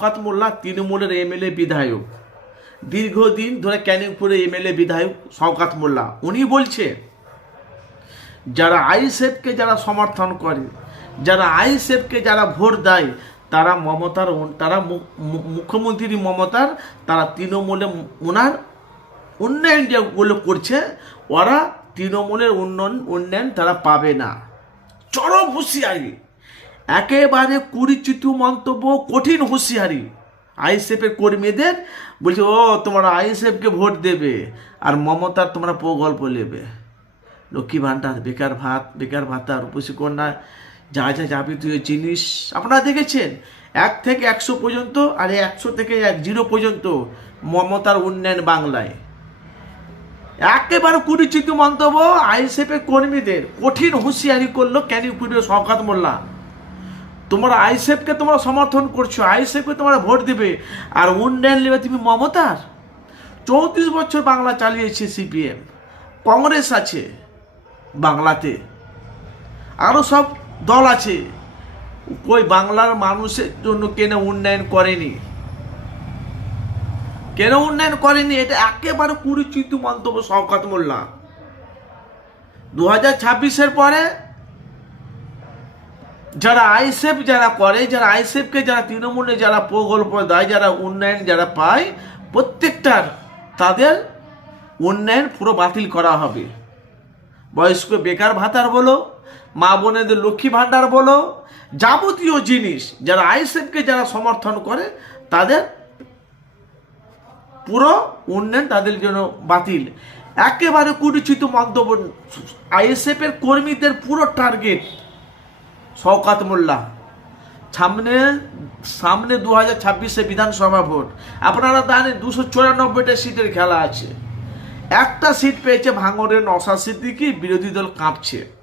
শওকাত মোল্লা তৃণমূলের এমএলএ বিধায়ক। দীর্ঘদিন ধরে ক্যানিংপুরে এমএলএ বিধায়ক শওকাত মোল্লা। উনি বলছে, যারা আইসেফকে যারা সমর্থন করে, যারা আইসেফকে যারা ভোট দেয়, তারা মমতার তারা মুখ্যমন্ত্রী মমতার, তারা তৃণমূলে ওনার উন্নয়ন যেগুলো করছে, ওরা তৃণমূলের উন্নয়ন উন্নয়ন তারা পাবে না। চরম হুঁশিয়ারি। একেবারে কুড়িচিতু মন্তব্য, কঠিন হুঁশিয়ারি। আইএসএফের কর্মীদের বলছে, ও, তোমরা আইএসএফকে ভোট দেবে আর মমতার তোমরা প্রকল্প নেবে। লক্ষ্মী ভাণ্ডার, বেকার ভাত, বেকার ভাতা রূপসী কন্যা যা যা যাবতীয় জিনিস। আপনারা দেখেছেন, এক থেকে একশো পর্যন্ত আর একশো থেকে এক জিরো পর্যন্ত মমতার উন্নয়ন বাংলায়। একেবারে কুড়িচিত মন্তব্য আইএসএফের কর্মীদের কঠিন হুঁশিয়ারি করল ক্যানিপুরের শওকাত মোল্লা। তোমরা আইসেফকে তোমরা সমর্থন করছ, আইসেফকে তোমরা ভোট দিবে। আর উন্নয়ন নেবে তুমি মমতার? চৌত্রিশ বছর বাংলা চালিয়েছে সিপিএম। কংগ্রেস আছে বাংলাতে। আরও সব দল আছে। কই বাংলার মানুষের জন্য কেন উন্নয়ন করেনি? কেন উন্নয়ন করেনি? এটা একেবারে কুরুচিত মন্তব্য শওকাত মোল্লা। দু হাজার ছাব্বিশের পরে যারা আইসেফ যারা করে, যারা আইসেফকে যারা তৃণমূলে যারা প্রকল্প দেয়, যারা উন্নয়ন যারা পায়, প্রত্যেকটার তাদের উন্নয়ন পুরো বাতিল করা হবে। বয়স্ক বেকার ভাতার বলো, মা বোনেদের লক্ষ্মী ভাণ্ডার বলো, যাবতীয় জিনিস যারা আইসেফকে যারা সমর্থন করে, তাদের পুরো উন্নয়ন তাদের জন্য বাতিল। একেবারে কুটিচিত মন্তব্য, আইএসএফের কর্মীদের পুরো টার্গেট শওকাত মোল্লা। সামনে সামনে দু হাজার ছাব্বিশে বিধানসভা ভোট। আপনারা জানেন দুশো চুরানব্বইটা সিটের খেলা আছে। একটা সিট পেয়েছে ভাঙরের নশা সিদ্দিকি, বিরোধী দল কাঁপছে।